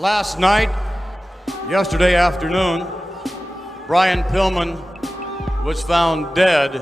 Last night, yesterday afternoon, Brian Pillman was found dead.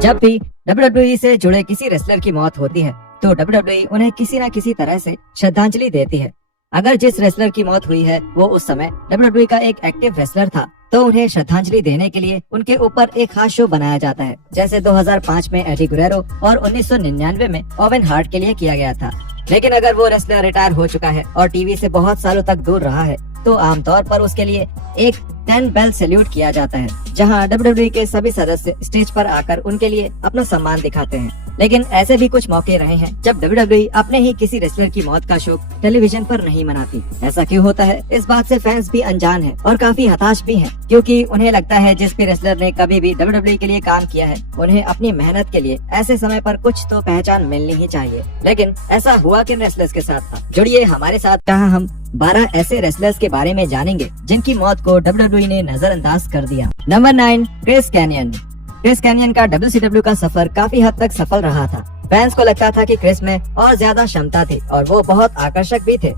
जब भी WWE से जुड़े किसी रेसलर की मौत होती है तो WWE उन्हें किसी न किसी तरह से श्रद्धांजलि देती है। अगर जिस रेसलर की मौत हुई है वो उस समय WWE का एक एक्टिव रेसलर था तो उन्हें श्रद्धांजलि देने के लिए उनके ऊपर एक खास शो बनाया जाता है, जैसे 2005 में एडी गुरेरो और 1999 में ओवेन हार्ट के लिए किया गया था। लेकिन अगर वो रेसलर रिटायर हो चुका है और टीवी से बहुत सालों तक दूर रहा है तो आमतौर पर उसके लिए एक 10 बेल सैल्यूट किया जाता है, जहां WWE के सभी सदस्य स्टेज पर आकर उनके लिए अपना सम्मान दिखाते हैं। लेकिन ऐसे भी कुछ मौके रहे हैं जब WWE अपने ही किसी रेसलर की मौत का शोक टेलीविजन पर नहीं मनाती। ऐसा क्यों होता है, इस बात से फैंस भी अनजान हैं और काफी हताश भी हैं, क्योंकि उन्हें लगता है जिस भी रेसलर ने कभी भी WWE के लिए काम किया है उन्हें अपनी मेहनत के लिए ऐसे समय पर कुछ तो पहचान मिलनी ही चाहिए। लेकिन ऐसा हुआ किन रेसलर्स के साथ था? जुड़िए हमारे साथ, जहाँ हम 12 ऐसे रेसलर्स के बारे में जानेंगे जिनकी मौत को WWE ने नजरअंदाज कर दिया। Number 9, Chris Kanyon. Chris Kanyon का WCW का सफर काफी हद तक सफल रहा था। फैंस को लगता था कि क्रिस में और ज्यादा क्षमता थी और वो बहुत आकर्षक भी थे।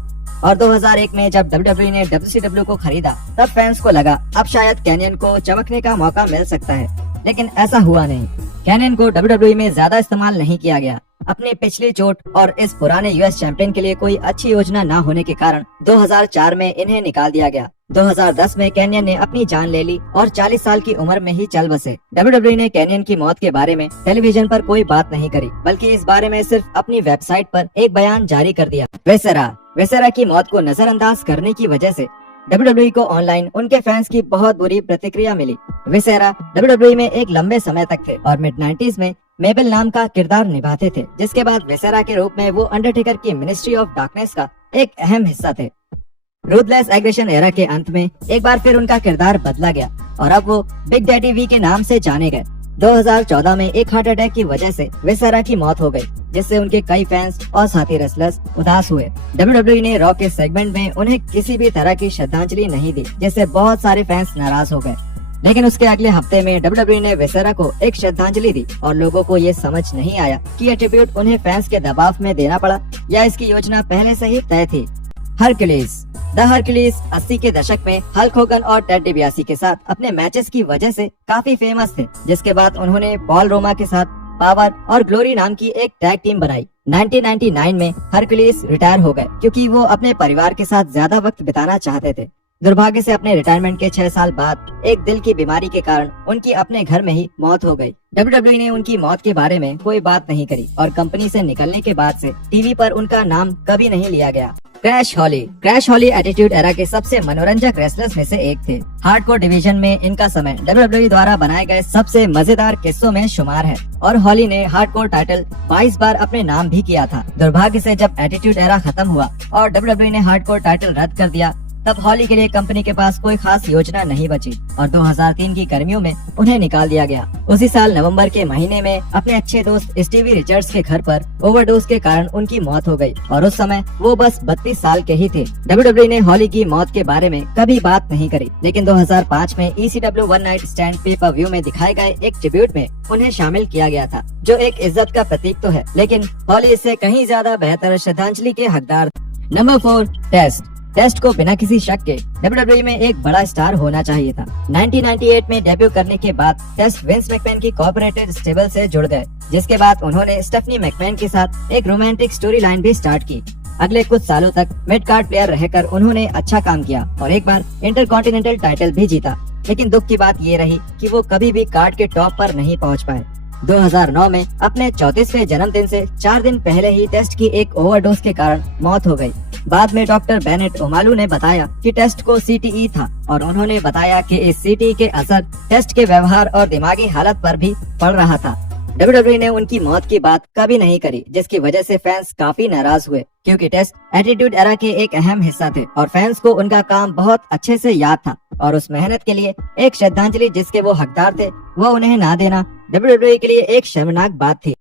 और 2001 में जब WWE ने WCW को खरीदा तब फैंस को लगा अब शायद कैनियन को चमकने का मौका मिल सकता है, लेकिन ऐसा हुआ नहीं। कैनियन को WWE में ज्यादा इस्तेमाल नहीं किया गया। अपनी पिछली चोट और इस पुराने US चैंपियन के लिए कोई अच्छी योजना न होने के कारण 2004 में इन्हें निकाल दिया गया। 2010 में कैनियन ने अपनी जान ले ली और 40 साल की उम्र में ही चल बसे। WWE ने कैनियन की मौत के बारे में टेलीविजन पर कोई बात नहीं करी, बल्कि इस बारे में सिर्फ अपनी वेबसाइट पर एक बयान जारी कर दिया। वेसेरा की मौत को नजरअंदाज करने की वजह से WWE को ऑनलाइन उनके फैंस की बहुत बुरी प्रतिक्रिया मिली। वेसेरा WWE में एक लंबे समय तक थे और मिड 90s में मेबल नाम का किरदार निभाते थे, जिसके बाद वेसेरा के रूप में वो अंडरटेकर की मिनिस्ट्री ऑफ डार्कनेस का एक अहम हिस्सा थे। रूथलेस एग्रेशन एरा के अंत में एक बार फिर उनका किरदार बदला गया और अब वो बिग डैडी वी के नाम से जाने गए। 2014 में एक हार्ट अटैक की वजह से वेसेरा की मौत हो गई, जिससे उनके कई फैंस और साथी रेसलर्स उदास हुए। WWE ने रॉ के सेगमेंट में उन्हें किसी भी तरह की श्रद्धांजलि नहीं दी, जिससे बहुत सारे फैंस नाराज हो गए। लेकिन उसके अगले हफ्ते में WWE ने वेसेरा को एक श्रद्धांजलि दी और लोगों को ये समझ नहीं आया कि ये ट्रिब्यूट उन्हें फैंस के दबाव में देना पड़ा या इसकी योजना पहले से ही तय थी। द हरक्यूलिस 80 के दशक में हल्क होगन और टेड डिबियासी के साथ अपने मैचेस की वजह से काफी फेमस थे, जिसके बाद उन्होंने पॉल रोमा के साथ पावर और ग्लोरी नाम की एक टैग टीम बनाई। 1999 में हरक्यूलिस रिटायर हो गए क्योंकि वो अपने परिवार के साथ ज्यादा वक्त बिताना चाहते थे। दुर्भाग्य से अपने रिटायरमेंट के 6 साल बाद एक दिल की बीमारी के कारण उनकी अपने घर में ही मौत हो गई। WWE ने उनकी मौत के बारे में कोई बात नहीं करी और कंपनी से निकलने के बाद से टीवी पर उनका नाम कभी नहीं लिया गया। क्रैश हॉली एटीट्यूड एरा के सबसे मनोरंजक रेसलर्स में से एक थे। हार्डकोर डिवीजन में इनका समय WWE द्वारा बनाए गए सबसे मजेदार किस्सों में शुमार है और हॉली ने हार्डकोर टाइटल 22 बार अपने नाम भी किया था। दुर्भाग्य से जब एटीट्यूड एरा खत्म हुआ और WWE ने हार्डकोर टाइटल रद्द कर दिया, तब हॉली के लिए कंपनी के पास कोई खास योजना नहीं बची और 2003 की गर्मियों में उन्हें निकाल दिया गया। उसी साल नवंबर के महीने में अपने अच्छे दोस्त स्टीवी रिचर्ड्स के घर पर ओवरडोज के कारण उनकी मौत हो गई और उस समय वो बस 32 साल के ही थे। WWE ने हॉली की मौत के बारे में कभी बात नहीं करी, लेकिन 2005 में ECW वन नाइट स्टैंड पे-पर-व्यू में दिखाए गए एक ट्रिब्यूट में उन्हें शामिल किया गया था, जो एक इज्जत का प्रतीक तो है, लेकिन हॉली इससे कहीं ज्यादा बेहतर श्रद्धांजलि के हकदार। नंबर 4, टेस्ट को बिना किसी शक के WWE में एक बड़ा स्टार होना चाहिए था। 1998 में डेब्यू करने के बाद टेस्ट विंस मैकमैन की कॉर्पोरेटेड स्टेबल से जुड़ गए, जिसके बाद उन्होंने स्टेफनी मैकमैन के साथ एक रोमांटिक स्टोरी लाइन भी स्टार्ट की। अगले कुछ सालों तक मिड कार्ड प्लेयर रहकर उन्होंने अच्छा काम किया और एक बार इंटरकॉन्टिनेंटल टाइटल भी जीता, लेकिन दुख की बात ये रही कि वो कभी भी कार्ड के टॉप पर नहीं पहुंच पाए। 2009 में अपने 34वें जन्मदिन से 4 दिन पहले ही टेस्ट की एक ओवरडोज के कारण मौत हो गई। बाद में डॉक्टर बेनेट ओमालू ने बताया कि टेस्ट को CTE था और उन्होंने बताया कि इस CTE के असर टेस्ट के व्यवहार और दिमागी हालत पर भी पड़ रहा था। WWE ने उनकी मौत की बात कभी नहीं करी, जिसकी वजह से फैंस काफी नाराज हुए, क्योंकि टेस्ट एटीट्यूड एरा के एक अहम हिस्सा थे और फैंस को उनका काम बहुत अच्छे से याद था और उस मेहनत के लिए एक श्रद्धांजलि जिसके वो हकदार थे वो उन्हें ना देना WWE के लिए एक शर्मनाक बात थी।